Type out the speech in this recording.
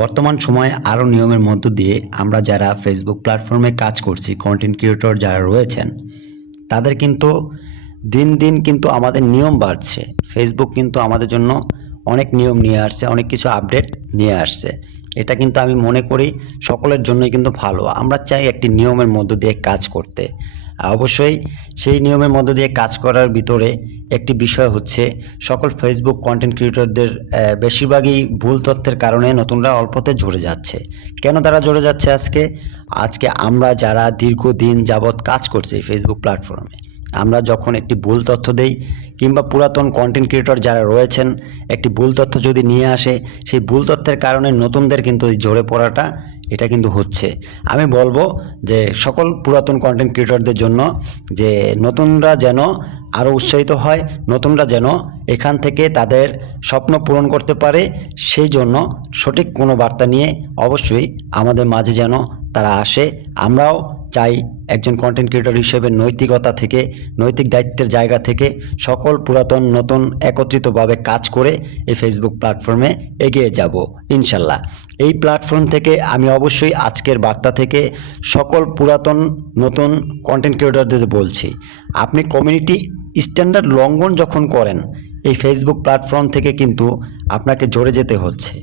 বর্তমান সময়ে আরও নিয়মের মধ্য দিয়ে আমরা যারা ফেসবুক প্ল্যাটফর্মে কাজ করছি, কন্টেন্ট ক্রিয়েটর যারা রয়েছেন, তাদের কিন্তু দিন দিন কিন্তু আমাদের নিয়ম বাড়ছে। ফেসবুক কিন্তু আমাদের জন্য অনেক নিয়ম নিয়ে আসছে, অনেক কিছু আপডেট নিয়ে আসছে। এটা কিন্তু আমি মনে করি সকলের জন্যই কিন্তু ভালো। আমরা চাই একটি নিয়মের মধ্য দিয়ে কাজ করতে। অবশ্যই সেই নিয়মের মধ্য দিয়ে কাজ করার ভিতরে একটি বিষয় হচ্ছে, সকল ফেসবুক কন্টেন্ট ক্রিয়েটরদের বেশিরভাগই ভুল তথ্যের কারণে নতুনরা অল্পতে ঝরে যাচ্ছে। কেন তারা ঝরে যাচ্ছে? আজকে আমরা যারা দীর্ঘদিন যাবৎ কাজ করছি ফেসবুক প্ল্যাটফর্মে, আমরা যখন একটি ভুল তথ্য দেই কিংবা পুরাতন কন্টেন্ট ক্রিয়েটর যারা রয়েছেন একটি ভুল তথ্য যদি নিয়ে আসে, সেই ভুল তথ্যের কারণে নতুনদের কিন্তু এই ঝরে পড়াটা এটা কিন্তু হচ্ছে। আমি বলবো যে সকল পুরাতন কন্টেন্ট ক্রিয়েটরদের জন্য যে নতুনরা যেন আরও উৎসাহিত হয়, নতুনরা যেন এখান থেকে তাদের স্বপ্ন পূরণ করতে পারে, সেই জন্য সঠিক কোনো বার্তা নিয়ে অবশ্যই আমাদের মাঝে যেন তারা আসে। আমরাও চাই একজন কন্টেন্ট ক্রিয়েটর হিসেবে নৈতিকতা থেকে, নৈতিক দায়িত্বের জায়গা থেকে সকল পুরাতন নতুন একত্রিতভাবে কাজ করে এই ফেসবুক প্ল্যাটফর্মে এগিয়ে যাব ইনশাল্লাহ। এই প্ল্যাটফর্ম থেকে আমি অবশ্যই আজকের বার্তা থেকে সকল পুরাতন নতুন কন্টেন্ট ক্রিয়েটরদের বলছি, আপনি কমিউনিটি স্ট্যান্ডার্ড লঙ্ঘন যখন করেন, এই ফেসবুক প্ল্যাটফর্ম থেকে কিন্তু আপনাকে জড়ে যেতে হচ্ছে।